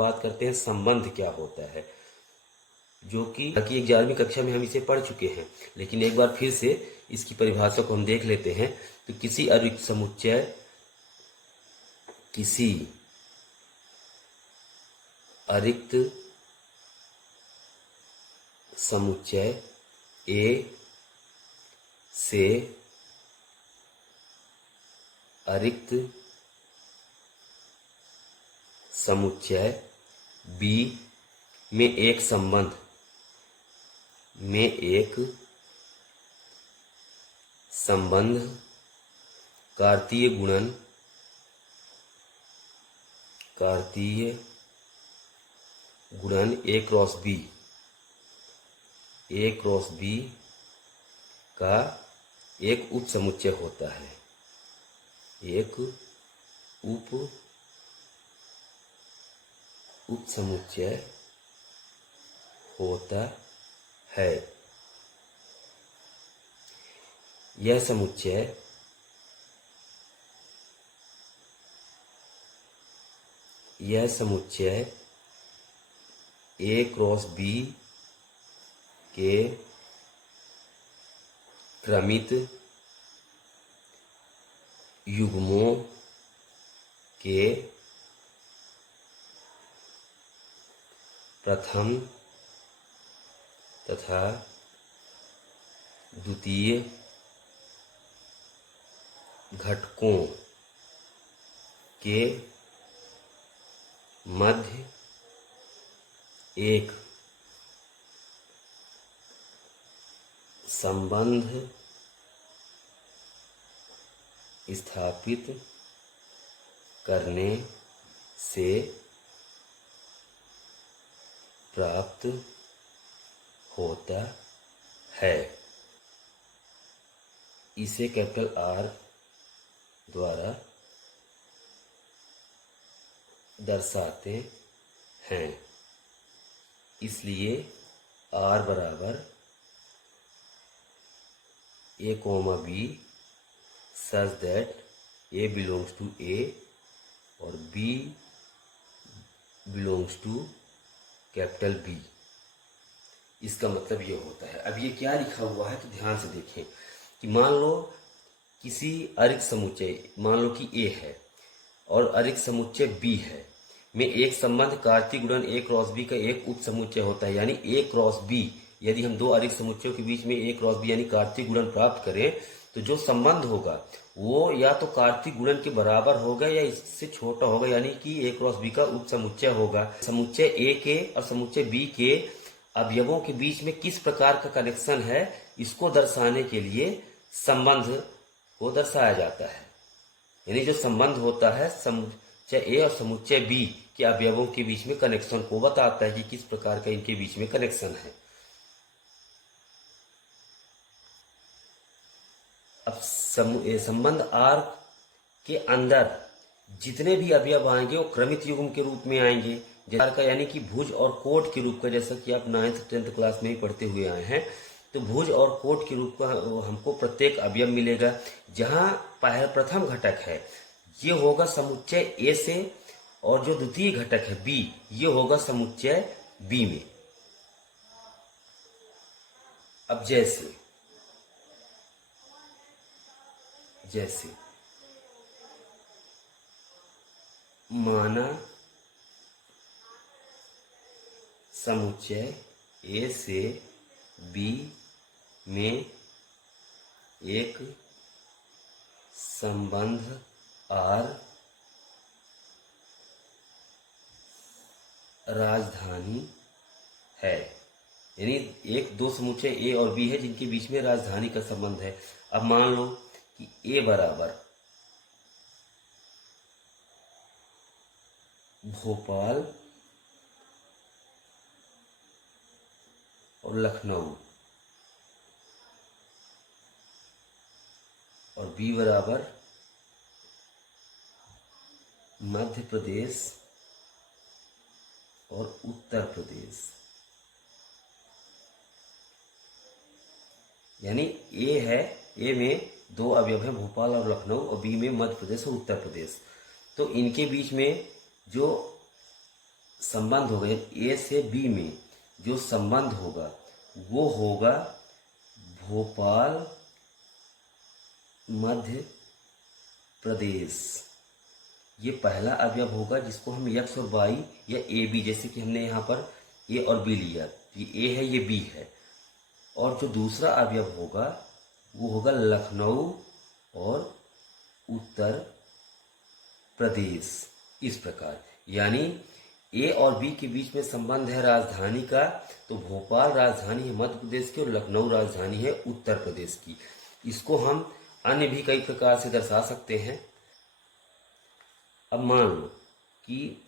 बात करते हैं संबंध क्या होता है, जो कि 11वीं कक्षा में हम इसे पढ़ चुके हैं, लेकिन एक बार फिर से इसकी परिभाषा को हम देख लेते हैं। तो किसी अरिक्त समुच्चय ए से अरिक्त समुच्चय बी में एक संबंध कार्तीय गुणन ए क्रॉस बी का एक उप समुच्चय होता है। एक उप समुच्चय होता है। यह समुच्चय ए क्रॉस बी के क्रमित युग्मों के प्रथम तथा द्वितीय घटकों के मध्य एक संबंध स्थापित करने से प्राप्त होता है। इसे कैपिटल R द्वारा दर्शाते हैं। इसलिए R बराबर A, B such that A belongs to A और B belongs to capital B। इसका मतलब ये होता है। अब ये क्या लिखा हुआ है तो ध्यान से देखें कि मान लो किसी अरिक्त समुच्चय, मान लो कि A है और अरिक्त समुच्चय B है, में एक संबंध कार्तीय गुणन A क्रॉस B का एक उप समुच्चय होता है। यानी A क्रॉस B, यदि हम दो अरिक्त समुच्चयों के बीच में A क्रॉस B यानी कार्तीय गुणन प्राप्त करें तो जो संबंध होगा वो या तो कार्तीय गुणन के बराबर होगा या इससे छोटा होगा, यानी कि A क्रॉस B का उप समुच्चय होगा। समुच्चय A के और समुच्चय B के अवयवों के बीच में किस प्रकार का कनेक्शन है, इसको दर्शाने के लिए संबंध को दर्शाया जाता है। यानी जो संबंध होता है समुच्चय A और समुच्चय B के अवयवों के बीच में कनेक्शन को बताता है कि किस प्रकार का इनके बीच में कनेक्शन है। अब संबंध R के अंदर जितने भी अवयव आएंगे वो क्रमित युग्म के रूप में आएंगे, का यानी कि भुज और कोट के रूप का, जैसा कि आप 9th 10th क्लास में ही पढ़ते हुए आए हैं। तो भुज और कोट के रूप का हमको प्रत्येक अवयव मिलेगा। जहां प्रथम घटक है ये होगा समुच्चय A से और जो द्वितीय घटक है B ये होगा समुच्चय B में। अब जैसे माना समुच्चय A से B में एक संबंध R राजधानी है। यानी एक दो समुच्चय A और B है जिनके बीच में राजधानी का संबंध है। अब मान लो कि A बराबर भोपाल और लखनऊ और B बराबर मध्य प्रदेश और उत्तर प्रदेश। यानी A है, A में दो अवयव हैं भोपाल और लखनऊ और B में मध्य प्रदेश और उत्तर प्रदेश। तो इनके बीच में जो संबंध होगा, ए से बी में जो संबंध होगा वो होगा भोपाल मध्य प्रदेश। ये पहला अवयव होगा जिसको हम एक्स और वाई या ए बी, जैसे कि हमने यहाँ पर ए और बी लिया, ये ए है ये बी है। और जो दूसरा अवयव होगा वो होगा लखनऊ और उत्तर प्रदेश। इस प्रकार यानी ए और बी के बीच में संबंध है राजधानी का, तो भोपाल राजधानी है मध्य प्रदेश की और लखनऊ राजधानी है उत्तर प्रदेश की। इसको हम अन्य भी कई प्रकार से दर्शा सकते हैं। अब मान लो कि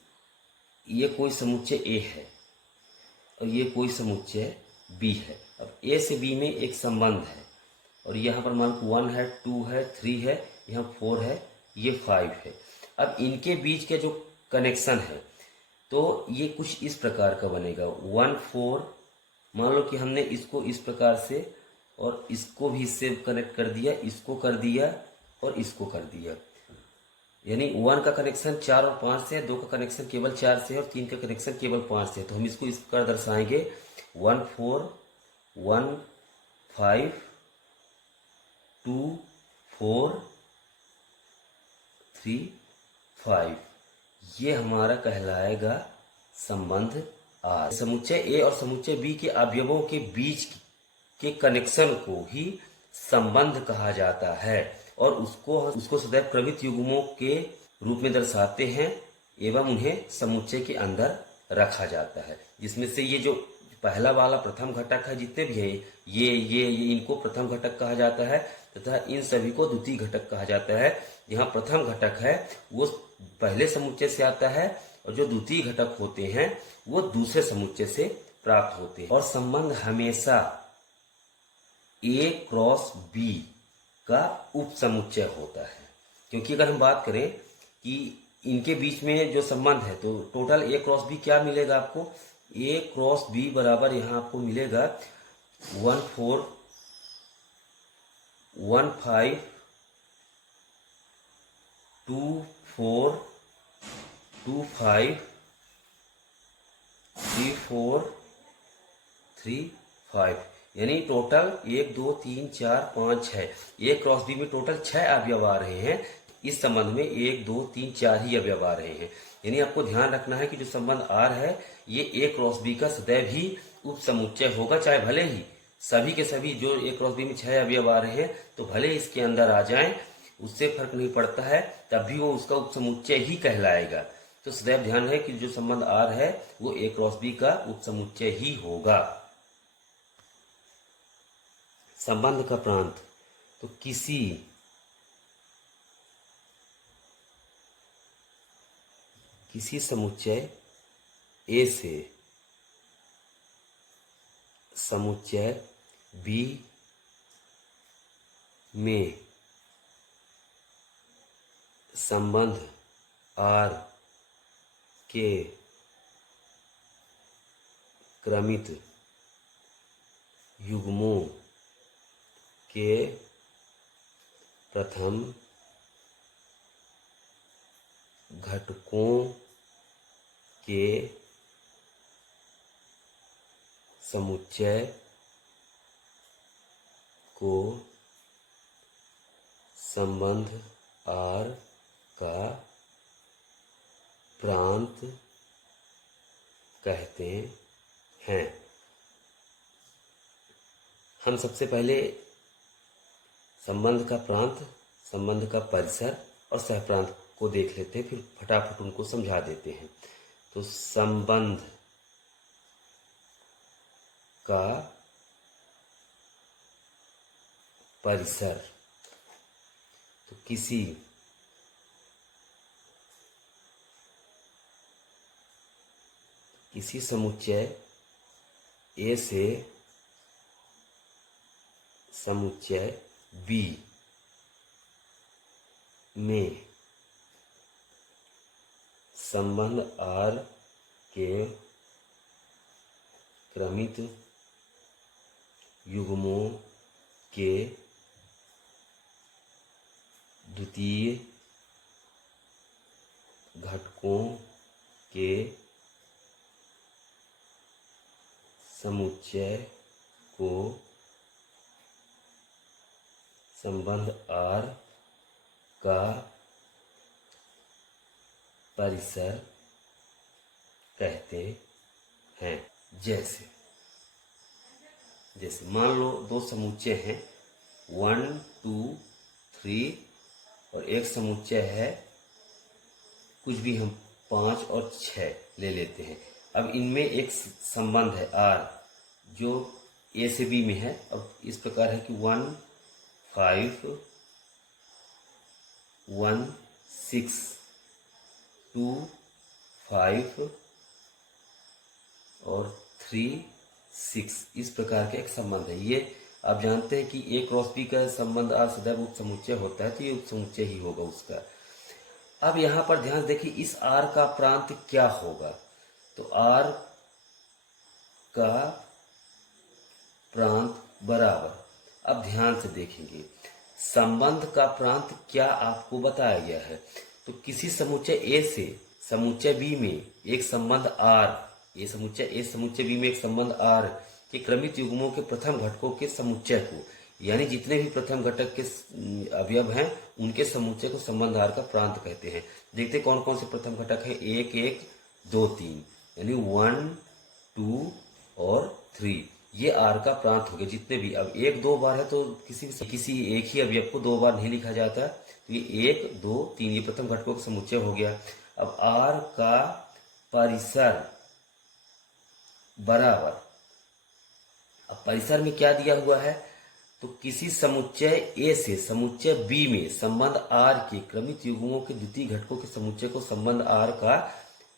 ये कोई समुच्चय ए है और ये कोई समुच्चय बी है। अब ए से बी में एक संबंध है और यहाँ पर मान लो 1 है, 2 है, 3 है, यहाँ 4 है, ये 5 है। अब इनके बीच के जो कनेक्शन है तो ये कुछ इस प्रकार का बनेगा 1 4। मान लो कि हमने इसको इस प्रकार से और इसको भी इससे कनेक्ट कर दिया, इसको कर दिया और इसको कर दिया, यानी 1 का कनेक्शन 4 और 5 से है, 2 का कनेक्शन केवल 4 से है और 3 का कनेक्शन केवल 5 से है। तो हम इसको इस प्रकार दर्शाएंगे 1 4 1 5 2 4 3 5। ये हमारा कहलाएगा संबंध आर। समुच्चय ए और समुच्चय बी के अवयवों के बीच के कनेक्शन को ही संबंध कहा जाता है और उसको सदैव क्रमित युग्मों के रूप में दर्शाते हैं एवं उन्हें समुच्चय के अंदर रखा जाता है, जिसमें से ये जो पहला वाला प्रथम घटक है, जितने भी हैं ये इनको प्रथम घटक कहा जाता है तथा इन सभी को द्वितीय घटक कहा जाता है। यहाँ प्रथम घटक है वो पहले समुच्चय से आता है और जो द्वितीय घटक होते हैं वो दूसरे समुच्चय से प्राप्त होते हैं। और संबंध हमेशा ए क्रॉस बी का उपसमुच्चय होता है, क्योंकि अगर हम बात करें कि इनके बीच में जो संबंध है तो टोटल ए क्रॉस बी क्या मिलेगा आपको, ए क्रॉस बी बराबर यहाँ आपको मिलेगा 1 4 1 5 2 4 2 5 3 4 3 5, यानी टोटल 1 2 3 4 5 6। ए क्रॉस बी में टोटल 6 अवयव आ रहे हैं। इस संबंध में 1 2 3 4 ही अवयव आ रहे हैं। यानी आपको ध्यान रखना है कि जो संबंध आर है ये ए क्रॉस बी का सदैव ही उप समुच्चय होगा, चाहे भले ही सभी के सभी जो ए क्रॉस बी में 6 अवयव आ रहे हैं तो भले इसके अंदर आ जाएं, उससे फर्क नहीं पड़ता है, तब भी वो उसका उप समुच्चय ही कहलाएगा। तो सदैव ध्यान है कि जो संबंध आर है वो ए क्रॉस बी का उप समुच्चय ही होगा। संबंध का प्रांत, तो किसी समुच्चय ए से समुच्चय बी में संबंध आर के क्रमित युग्मों के प्रथम घटकों के समुच्चय को संबंध आर का प्रांत कहते हैं। हम सबसे पहले संबंध का प्रांत, संबंध का परिसर और सहप्रांत को देख लेते हैं, फिर फटाफट उनको समझा देते हैं। तो संबंध का परिसर, तो किसी समुच्चय ए से समुच्चय बी में संबंध आर के क्रमित युग्मों के द्वितीय घटकों के समुच्चय को संबंध R का परिसर कहते हैं। जैसे मान लो दो समुच्चय हैं 1 2 3 और एक समुच्चय है कुछ भी हम 5 और 6 ले लेते हैं। अब इनमें एक संबंध है R जो A से B में है। अब इस प्रकार है कि 1 5 1 6 2 5 और 3 6 इस प्रकार के एक संबंध है। ये आप जानते हैं कि A क्रॉस B का संबंध R सदैव उप समुच्चय होता है, तो ये उप समुच्चय ही होगा उसका। अब यहाँ पर ध्यान देखिए इस R का प्रांत क्या होगा, तो R का प्रांत बराबर, अब ध्यान से देखेंगे संबंध का प्रांत क्या आपको बताया गया है। तो किसी समुच्चय A से समुच्चय B में एक संबंध R, ये समुच्चय A समुच्चय B में एक संबंध R के क्रमित युग्मों के प्रथम घटकों के समुच्चय को, यानी जितने भी प्रथम घटक के अवयव हैं उनके समुच्चय को संबंध R का प्रांत कहते हैं। देखते कौन कौन से प्रथम घटक है, 1 1 2 3, यानी 1 2 और 3, ये R का प्रांत हो गया जितने भी। अब 1 2 बार है तो किसी एक ही अवयव को 2 बार नहीं लिखा जाता, तो ये 1 2 3 ये प्रथम घटकों का समुच्चय हो गया। अब R का परिसर बराबर, अब परिसर में क्या दिया हुआ है, तो किसी समुच्चय A से समुच्चय B में संबंध R के क्रमित युग्मों के द्वितीय घटकों के समुच्चय को संबंध R का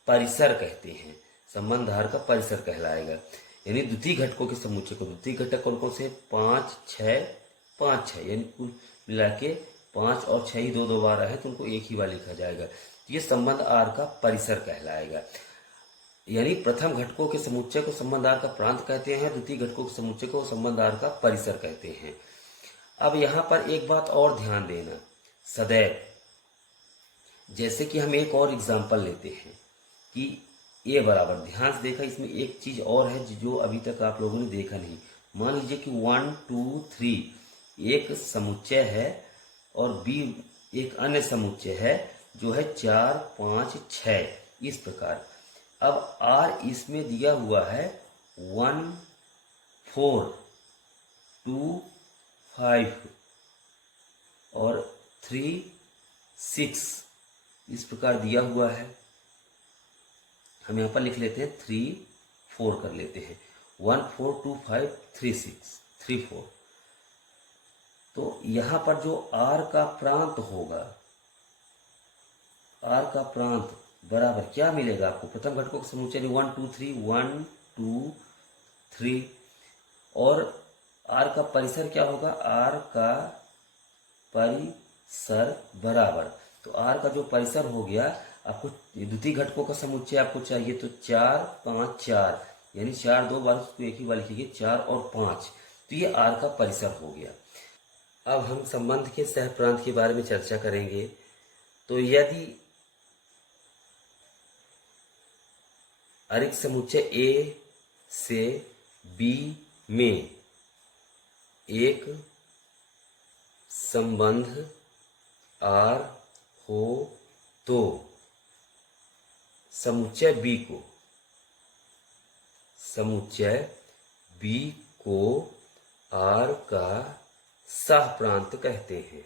परिसर कहते हैं। संबंध R का परिसर कहलाएगा, यानी द्वितीय घटकों के समुच्चय को, द्वितीय घटक कौन कौन से 5 6 5 6, यानी कुल मिला के 5 और 6 ही 2 2 बार है तो उनको एक ही बार लिखा जाएगा। तो ये संबंध R का परिसर कहलाएगा, यानी प्रथम घटकों के समुच्चय को संबंध R का प्रांत कहते हैं, द्वितीय घटकों के समुच्चय को संबंध R का परिसर कहते हैं। अब यहाँ पर एक बात और ध्यान देना, सदैव जैसे कि हम एक और एग्जांपल लेते हैं कि A बराबर, ध्यान से देखा इसमें एक चीज और है जो अभी तक आप लोगों ने देखा नहीं। मान लीजिए कि 1 2 3 एक समुच्चय है और B एक अन्य समुच्चय है जो है 4 5 6 इस प्रकार। अब R इसमें दिया हुआ है 1 4 2 5 और 3 6 इस प्रकार दिया हुआ है। हम यहाँ पर लिख लेते हैं 3 4 कर लेते हैं, 1 4 2 5 3 6 3 4। तो यहाँ पर जो R का प्रांत होगा, R का प्रांत बराबर क्या मिलेगा आपको, प्रथम घटकों के समुच्चय 1 2 3 1 2 3 और R का परिसर क्या होगा, R का परिसर बराबर, तो R का जो परिसर हो गया, आपको द्वितीय घटकों का समुच्चय आपको चाहिए तो 4 5 4, यानी 4 2 बार उसको एक ही बार लिखिए 4 और 5, तो ये R का परिसर हो गया। अब हम संबंध के सह प्रांत के बारे में चर्चा करेंगे। तो यदि अरिक्त समुच्चय A से B में एक संबंध R हो तो समुच्चय B को R का सह प्रांत कहते हैं।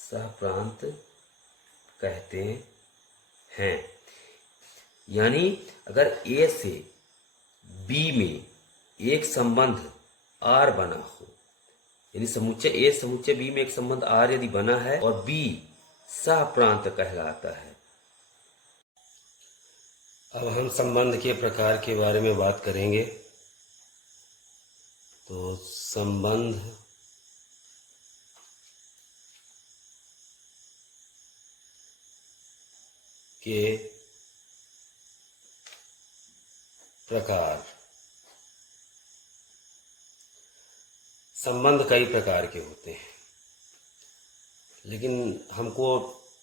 सह प्रांत कहते हैं, यानी अगर A से B में एक संबंध R बना हो, यानी समुच्चय A समुच्चय B में एक संबंध R यदि बना है और B सह प्रांत कहलाता है। अब हम संबंध के प्रकार के बारे में बात करेंगे। तो संबंध के प्रकार, संबंध कई प्रकार के होते हैं, लेकिन हमको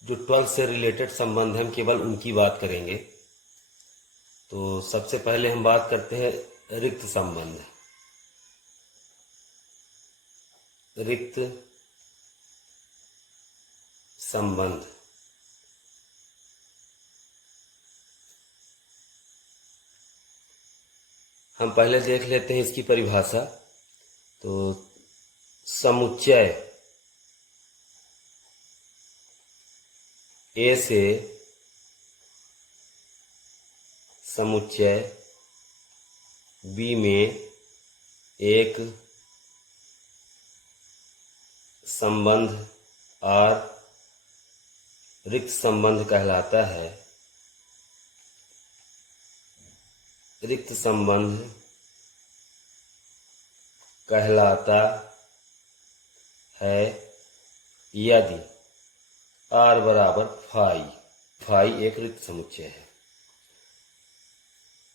जो 12 से रिलेटेड संबंध है हम केवल उनकी बात करेंगे। तो सबसे पहले हम बात करते हैं रिक्त संबंध। रिक्त संबंध हम पहले देख लेते हैं इसकी परिभाषा। तो समुच्चय ए से समुच्चय बी में एक संबंध आर रिक्त संबंध कहलाता है। रिक्त संबंध कहलाता है यदि R बराबर फाई। फाई एक रिक्त समुच्चय है।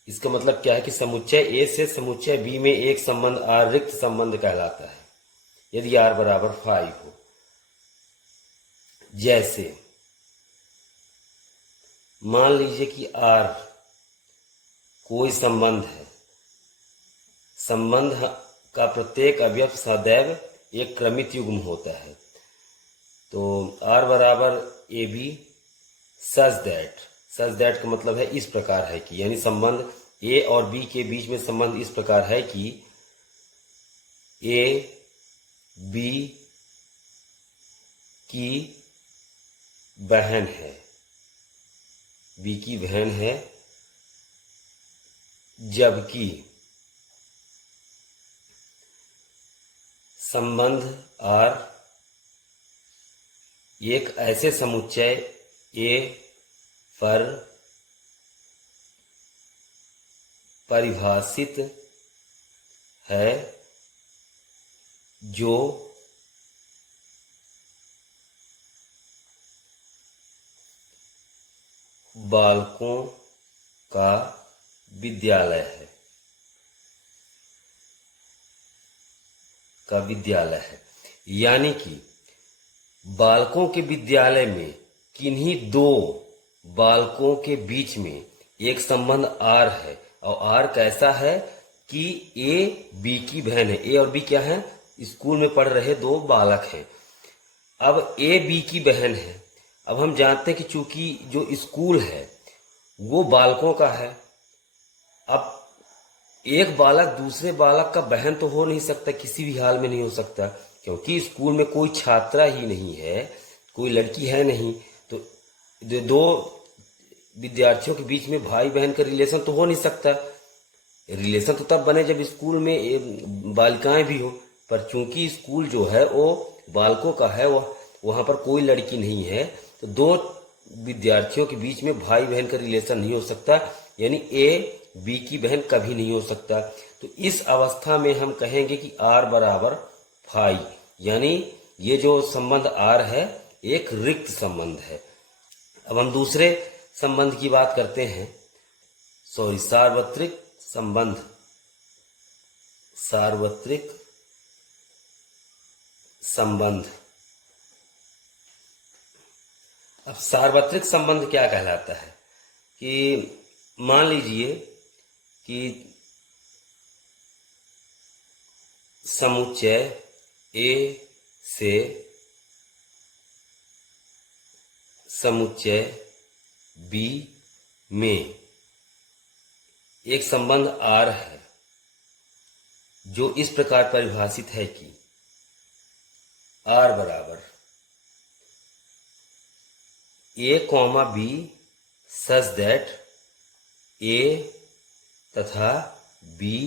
इसका मतलब क्या है कि समुच्चय ए से समुच्चय बी में एक संबंध R रिक्त संबंध कहलाता है यदि R बराबर फाई हो। जैसे मान लीजिए कि R कोई संबंध है। संबंध का प्रत्येक अवयव सदैव एक क्रमित युग्म होता है। तो R बराबर ए बी सच दैट का मतलब है इस प्रकार है कि, यानी संबंध ए और बी के बीच में संबंध इस प्रकार है कि ए बी की बहन है, बी की बहन है, जबकि संबंध R एक ऐसे समुच्चय ए पर परिभाषित है जो बालकों का विद्यालय है। यानी कि बालकों के विद्यालय में किन्हीं दो बालकों के बीच में एक संबंध R है। और R कैसा है कि ए बी की बहन है। ए और बी क्या है? स्कूल में पढ़ रहे दो बालक हैं। अब ए बी की बहन है। अब हम जानते हैं कि चूंकि जो स्कूल है वो बालकों का है। अब एक बालक दूसरे बालक का बहन तो हो नहीं सकता, किसी भी हाल में नहीं हो सकता, क्योंकि स्कूल में कोई छात्रा ही नहीं है, कोई लड़की है नहीं। तो दो विद्यार्थियों के बीच में भाई बहन का रिलेशन तो हो नहीं सकता। रिलेशन तो तब बने जब स्कूल में बालिकाएं भी हो। पर चूंकि स्कूल जो है वो बालकों का है, वहां पर कोई लड़की नहीं है, तो दो विद्यार्थियों के बीच में भाई बहन का रिलेशन नहीं हो सकता, यानी ए बी की बहन कभी नहीं हो सकता। तो इस अवस्था में हम कहेंगे कि R बराबर फाई, यानी ये जो संबंध R है एक रिक्त संबंध है। अब हम दूसरे संबंध की बात करते हैं। सार्वत्रिक संबंध। सार्वत्रिक संबंध। अब सार्वत्रिक संबंध क्या कहलाता है कि मान लीजिए कि समुच्चय ए से समुच्चय बी में एक संबंध R है जो इस प्रकार परिभाषित है कि R बराबर ए कॉमा बी सच दैट ए तथा बी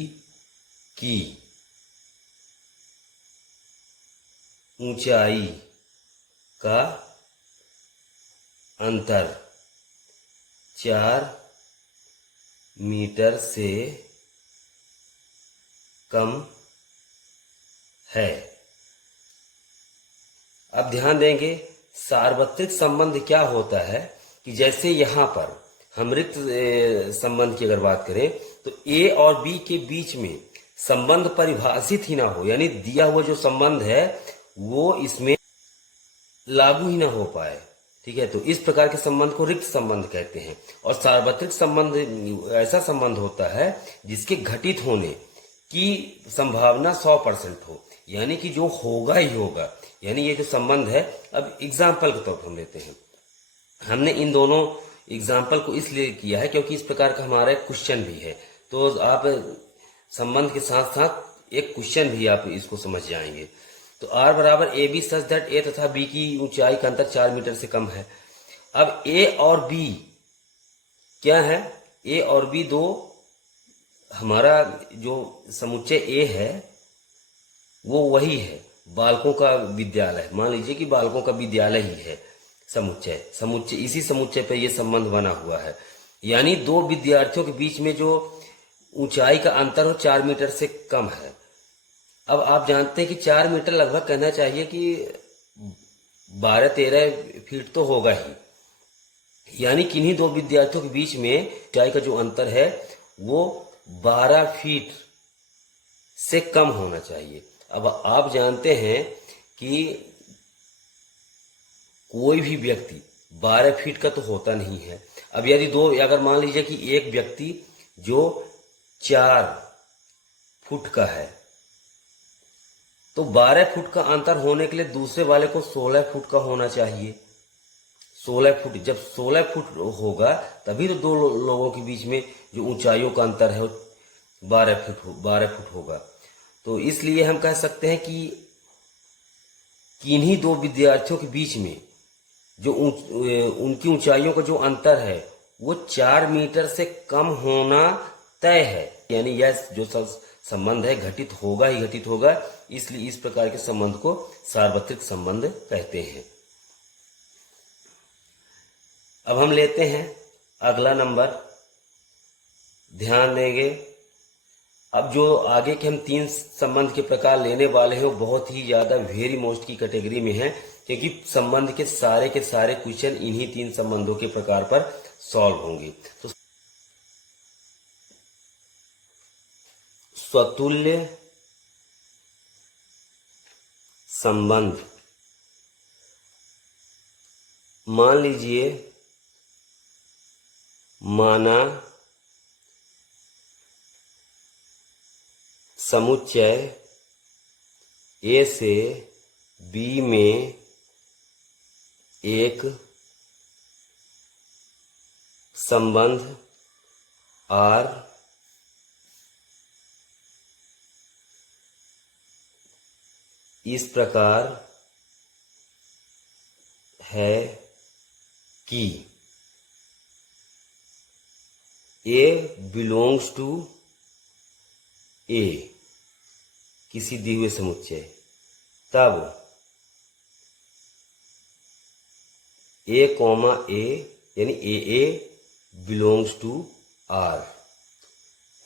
की ऊंचाई का अंतर 4 मीटर से कम है। अब ध्यान देंगे सार्वत्रिक संबंध क्या होता है कि जैसे यहाँ पर हम रिक्त संबंध की अगर बात करें तो ए और बी के बीच में संबंध परिभाषित ही ना हो, यानी दिया हुआ जो संबंध है वो इसमें लागू ही ना हो पाए। ठीक है, तो इस प्रकार के संबंध को रिक्त संबंध कहते हैं। और सार्वत्रिक संबंध ऐसा संबंध होता है जिसके घटित होने की संभावना 100% हो, यानी कि जो होगा ही होगा। यानी ये जो संबंध है, अब एग्जाम्पल के तौर पर हम लेते हैं। हमने इन दोनों एग्जाम्पल को इसलिए किया है क्योंकि इस प्रकार का हमारा एक क्वेश्चन भी है, तो आप संबंध के साथ साथ एक क्वेश्चन भी आप इसको समझ जाएंगे। तो R बराबर ए बी सच दैट ए तथा बी की ऊंचाई का अंतर 4 मीटर से कम है। अब ए और बी क्या है? ए और बी दो, हमारा जो समुच्चय ए है वो वही है, बालकों का विद्यालय। मान लीजिए कि बालकों का विद्यालय ही है समुच्चय इसी समुच्चय पर ये संबंध बना हुआ है। यानी दो विद्यार्थियों के बीच में जो ऊंचाई का अंतर हो 4 मीटर से कम है। अब आप जानते हैं कि 4 मीटर लगभग कहना चाहिए कि 12-13 फीट तो होगा ही। यानी किन्हीं दो विद्यार्थियों के बीच में ऊंचाई का जो अंतर है वो 12 फीट से कम होना चाहिए। अब आप जानते हैं कि कोई भी व्यक्ति 12 फीट का तो होता नहीं है। अब यदि अगर मान लीजिए कि एक व्यक्ति जो 4 फुट का है, तो 12 फुट का अंतर होने के लिए दूसरे वाले को 16 फुट का होना चाहिए। 16 फुट, जब 16 फुट होगा तभी तो दो लोगों के बीच में जो ऊंचाइयों का अंतर है 12 फुट होगा। तो इसलिए हम कह सकते हैं कि किन्हीं दो विद्यार्थियों के बीच में जो उनकी ऊंचाइयों का जो अंतर है वो 4 मीटर से कम होना तय है। यानी यह जो संबंध है घटित होगा ही घटित होगा, इसलिए इस प्रकार के संबंध को सार्वत्रिक संबंध कहते हैं। अब हम लेते हैं अगला नंबर, ध्यान देंगे। अब जो आगे के हम 3 संबंध के प्रकार लेने वाले हैं वो बहुत ही ज्यादा वेरी मोस्ट की कैटेगरी में है, क्योंकि संबंध के सारे क्वेश्चन इन्हीं 3 संबंधों के प्रकार पर सॉल्व होंगे। तो स्वतुल्य संबंध, मान लीजिए माना समुच्चय ए से बी में एक संबंध R इस प्रकार है कि A belongs to A, किसी दिए हुए समुच्चय, तब A, A यानी AA belongs to R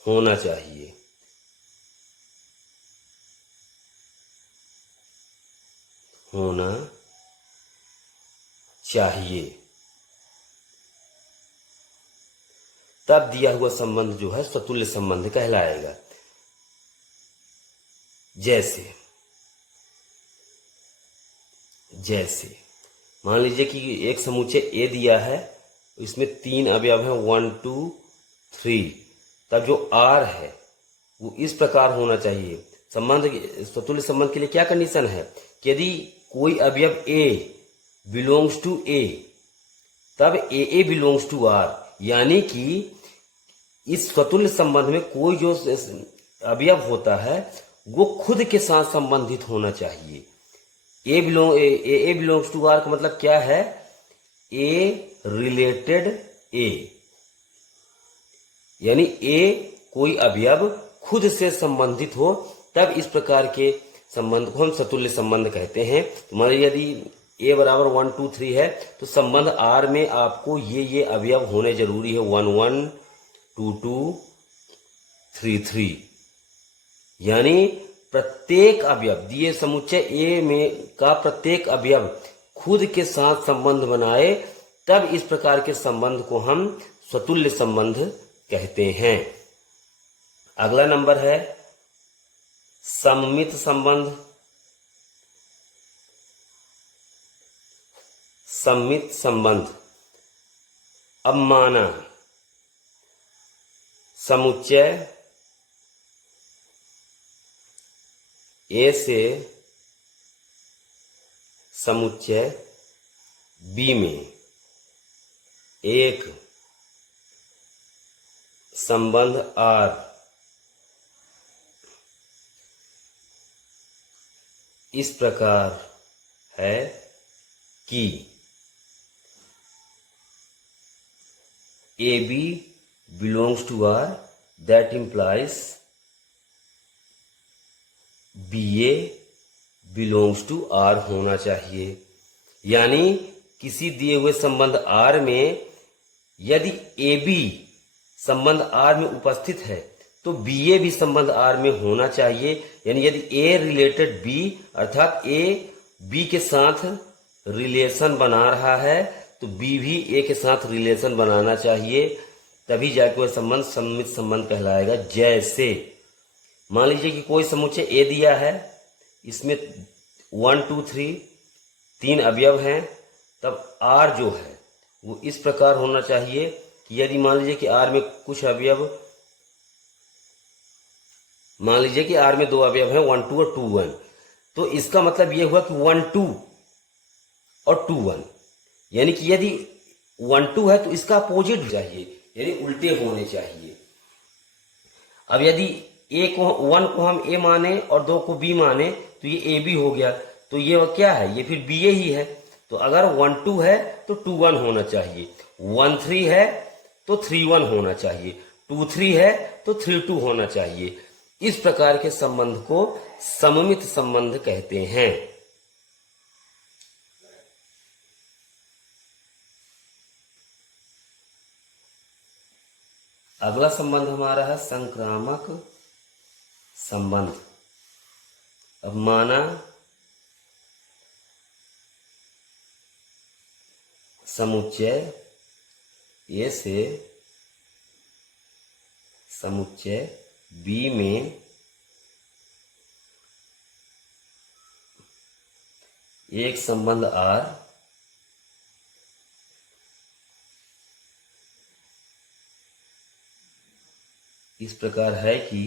होना चाहिए। तब दिया हुआ संबंध जो है स्वतुल्य संबंध कहलाएगा। जैसे मान लीजिए कि एक समुच्चय ए दिया है, इसमें 3 अवयव हैं 1 2 3, तब जो R है वो इस प्रकार होना चाहिए। स्वतुल्य संबंध के लिए क्या कंडीशन है कि यदि कोई अवयव A बिलोंग्स टू A, तब AA बिलोंग्स टू R, यानी कि इस स्वतुल्य संबंध में कोई जो अवयव होता है वो खुद के साथ संबंधित होना चाहिए। AA बिलोंग्स टू R का मतलब क्या है? A रिलेटेड A, यानी A कोई अवयव खुद से संबंधित हो, तब इस प्रकार के संबंध को हम स्वतुल्य संबंध कहते हैं। मान लीजिए यदि A बराबर 1 2 3 है, तो संबंध R में आपको ये अवयव होने जरूरी है 1 1 2 2 3 3, यानी प्रत्येक अवयव दिए समुच्चय A में का प्रत्येक अवयव खुद के साथ संबंध बनाए, तब इस प्रकार के संबंध को हम स्वतुल्य संबंध कहते हैं। अगला नंबर है सममित संबंध। सम्मित संबंध। अब माना समुच्चय ए से समुच्चय बी में एक संबंध आर इस प्रकार है कि AB belongs to R, that implies BA belongs to R होना चाहिए। यानी किसी दिए हुए संबंध R में यदि AB संबंध R में उपस्थित है तो BA भी संबंध R में होना चाहिए। यानी यदि A रिलेटेड B अर्थात A B के साथ रिलेशन बना रहा है तो B भी A के साथ रिलेशन बनाना चाहिए, तभी जाके वह संबंध सम्मित संबंध कहलाएगा। जैसे मान लीजिए कि कोई समुच्चय A दिया है, इसमें 1 2 3 तीन अवयव हैं, तब R जो है वो इस प्रकार होना चाहिए कि यदि मान लीजिए कि R में कुछ अवयव, मान लीजिए कि R में दो अवयव हैं 1 2 और 2 1, तो इसका मतलब ये हुआ कि 1 2 और 2 1। यानी कि यदि 1 2 है तो इसका अपोजिट चाहिए, यानी उल्टे होने चाहिए। अब यदि A को 1 को हम A माने और 2 को B माने तो ये AB हो गया, तो ये क्या है, ये फिर BA ही है। तो अगर 1 2 है तो 2 1 होना चाहिए, 1 3 है तो 3 1 होना चाहिए, 2 3 है तो 3 2 होना चाहिए। इस प्रकार के संबंध को सममित संबंध कहते हैं। अगला संबंध हमारा है संक्रामक संबंध। अब माना समुच्चय ए से समुच्चय बी में एक संबंध आर इस प्रकार है कि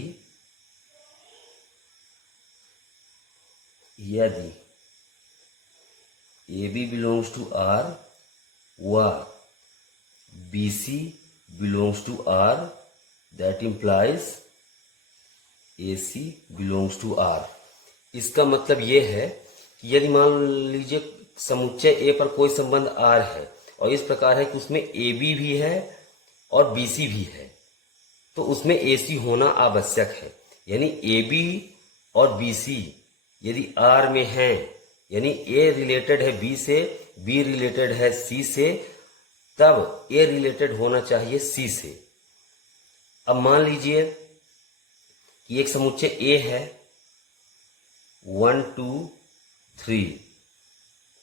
यदि AB belongs to R व BC belongs to R, that implies AC belongs to R। इसका मतलब ये है कि यदि मान लीजिए समुच्चय A पर कोई संबंध R है और इस प्रकार है कि उसमें AB भी है और BC भी है, तो उसमें AC होना आवश्यक है। यानी AB और BC यदि R में हैं, यानी A रिलेटेड है B से, B रिलेटेड है C से, तब A रिलेटेड होना चाहिए C से। अब मान लीजिए कि एक समुच्चय A है 1 2 3,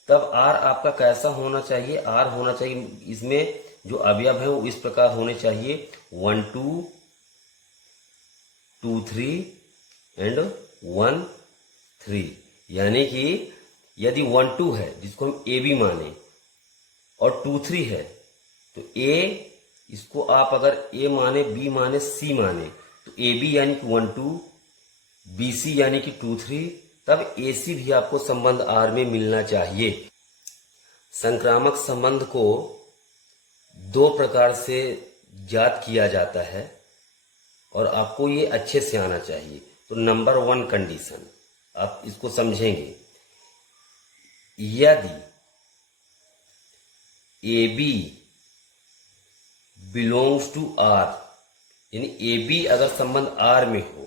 तब R आपका कैसा होना चाहिए, R होना चाहिए, इसमें जो अवयव है वो इस प्रकार होने चाहिए 1 2 2 3 एंड 1 3। यानी कि यदि 1 2 है जिसको हम AB माने और 2 3 है तो A, इसको आप अगर A माने, B माने, C माने तो AB यानी कि 1 2, BC यानी कि 2 3, तब AC भी आपको संबंध R में मिलना चाहिए। संक्रामक संबंध को दो प्रकार से ज्ञात किया जाता है और आपको ये अच्छे से आना चाहिए। तो नंबर 1 कंडीशन आप इसको समझेंगे, यदि AB बिलोंग्स टू R, यानी AB अगर संबंध R में हो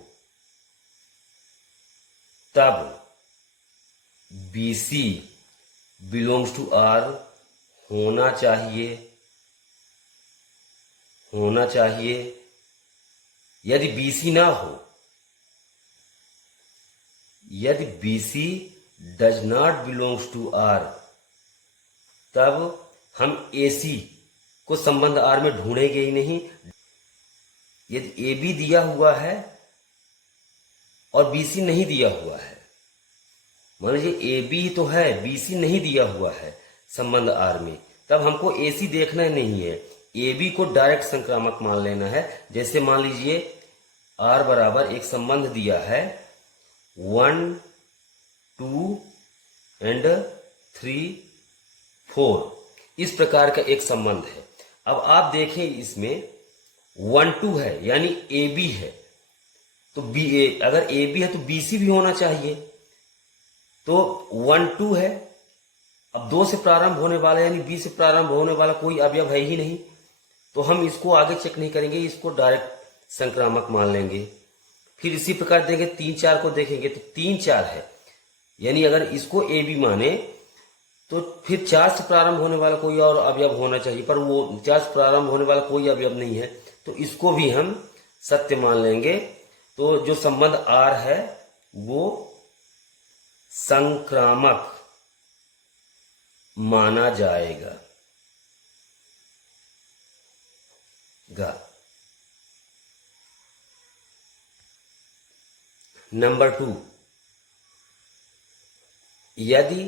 तब BC बिलोंग्स टू R होना चाहिए। यदि BC ना हो, यदि BC does not belongs to R, तब हम AC को संबंध R में ढूंढेंगे ही नहीं। यदि AB दिया हुआ है और BC नहीं दिया हुआ है, मान लीजिए AB तो है, BC नहीं दिया हुआ है, संबंध आर में, तब हमको AC देखना नहीं है, AB को डायरेक्ट संक्रामक मान लेना है। जैसे मान लीजिए R बराबर एक संबंध दिया है 1, 2 एंड 3, 4, इस प्रकार का एक संबंध है। अब आप देखें इसमें 1, 2 है यानी AB है, तो अगर AB है तो BC भी होना चाहिए। तो 1, 2 है, अब 2 से प्रारंभ होने वाला यानी B से प्रारंभ होने वाला कोई अवयव है ही नहीं, तो हम इसको आगे चेक नहीं करेंगे, इसको डायरेक्ट संक्रामक मान लेंगे। फिर इसी प्रकार देखेंगे 3, 4 को देखेंगे तो 3, 4 है, यानी अगर इसको AB माने तो फिर 4 से प्रारंभ होने वाला कोई और अवयव होना चाहिए, पर वो 4 से प्रारंभ होने वाला कोई अवयव नहीं है, तो इसको भी हम सत्य मान लेंगे। तो जो संबंध R है वो संक्रामक माना जाएगा। नंबर 2, यदि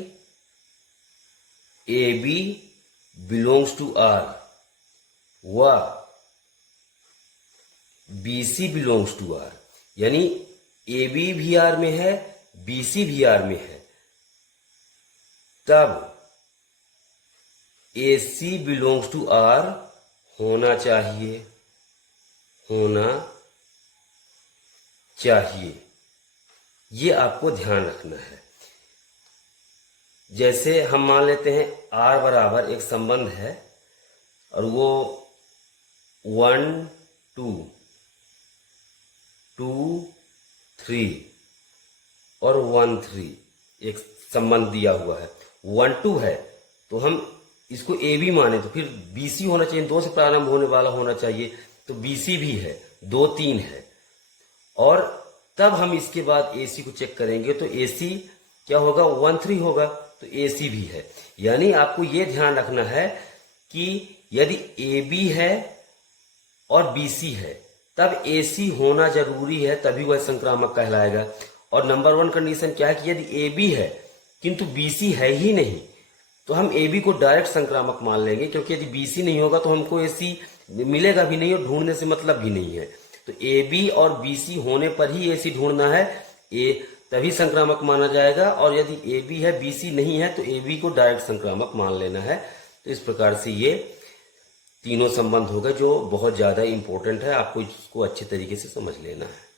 AB बिलोंग्स टू R व BC बिलोंग्स टू R, यानी AB भी R में है, BC भी R में है, तब AC बिलोंग्स टू R होना चाहिए, ये आपको ध्यान रखना है। जैसे हम मान लेते हैं R बराबर एक संबंध है और वो 1, 2, 3 और 1, 3 एक संबंध दिया हुआ है। 1, 2 है तो हम इसको AB माने तो फिर BC होना चाहिए, 2 से प्रारंभ होने वाला होना चाहिए, तो BC भी है, 2, 3 है, और तब हम इसके बाद AC को चेक करेंगे तो AC क्या होगा, 1, 3 होगा, तो AC भी है। यानी आपको ये ध्यान रखना है कि यदि AB है और BC है तब AC होना जरूरी है, तभी वह संक्रामक कहलाएगा। और नंबर 1 कंडीशन क्या है कि यदि AB है किंतु BC है ही नहीं तो हम AB को डायरेक्ट संक्रामक मान लेंगे, क्योंकि यदि BC नहीं होगा तो हमको AC मिलेगा भी नहीं और ढूंढने से मतलब भी नहीं है। तो AB और BC होने पर ही AC ढूंढना है, तभी संक्रामक माना जाएगा। और यदि AB है BC नहीं है तो AB को डायरेक्ट संक्रामक मान लेना है। तो इस प्रकार से ये तीनों संबंध हो गए जो बहुत ज्यादा इंपॉर्टेंट है, आपको इसको अच्छे तरीके से समझ लेना है।